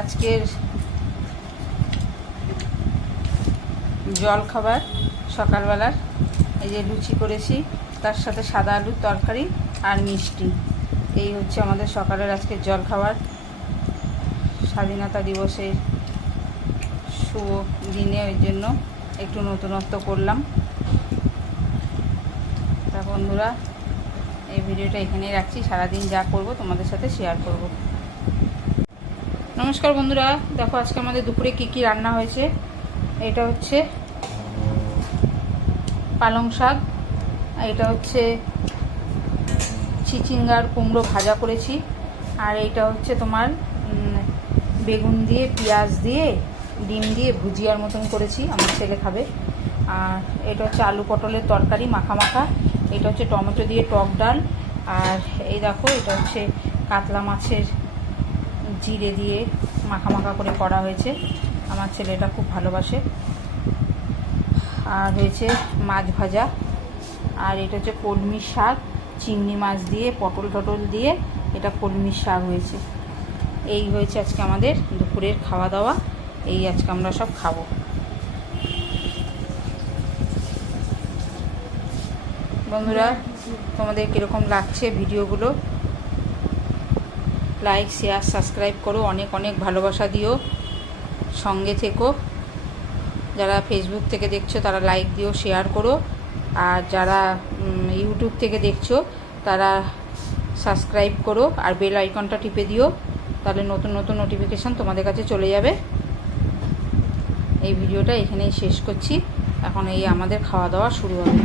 আজকের জল খাবার সকালবেলার, এই যে লুচি করেছি, তার সাথে সাদা আলুর তরকারি আর মিষ্টি। এই হচ্ছে আমাদের সকালের আজকের জল খাবার স্বাধীনতা দিবসের শুভ দিনে ওই জন্য একটু নতুনত্ব করলাম। তা বন্ধুরা, এই ভিডিওটা এখানেই রাখছি। সারাদিন যা করব তোমাদের সাথে শেয়ার করব। নমস্কার বন্ধুরা, দেখো আজকে আমাদের দুপুরে কি কি রান্না হয়েছে। এটা হচ্ছে পালং শাক, আর এটা হচ্ছে চিচিঙ্গার কুমড়ো ভাজা করেছি। আর এইটা হচ্ছে তোমার বেগুন দিয়ে, পেঁয়াজ দিয়ে, ডিম দিয়ে ভুজিয়ার মতন করেছি, আমার ছেলে খাবে। আর এটা হচ্ছে আলু পটলের তরকারি মাখা মাখা এটা হচ্ছে টমেটো দিয়ে টক ডাল। আর এই দেখো, এটা হচ্ছে কাতলা মাছের জিরে দিয়ে মাখা করে করা হয়েছে। আমার ছেলেটা খুব ভালোবাসে। আর হয়েছে মাছ ভাজা। আর এটা হচ্ছে কলমি শাক, চিংড়ি মাছ দিয়ে, পটল টটল দিয়ে এটা কলমি শাক হয়েছে। এই হয়েছে আজকে আমাদের দুপুরের খাওয়া দাওয়া এই আজকে আমরা সব খাব। বন্ধুরা, তোমাদের কীরকম লাগছে ভিডিওগুলো? লাইক শেয়ার সাবস্ক্রাইব করো। অনেক অনেক ভালোবাসা দিও। সঙ্গে থেকো। যারা ফেসবুক থেকে দেখছ, তারা লাইক দিও শেয়ার করো। আর যারা ইউটিউব থেকে দেখছ, তারা সাবস্ক্রাইব করো। আর বেল আইকনটা টিপে দিও। তাহলে নতুন নতুন নোটিফিকেশান তোমাদের কাছে চলে যাবে। এই ভিডিওটা এখানেই শেষ করছি। এখন এই আমাদের খাওয়া দাওয়া শুরু হবে।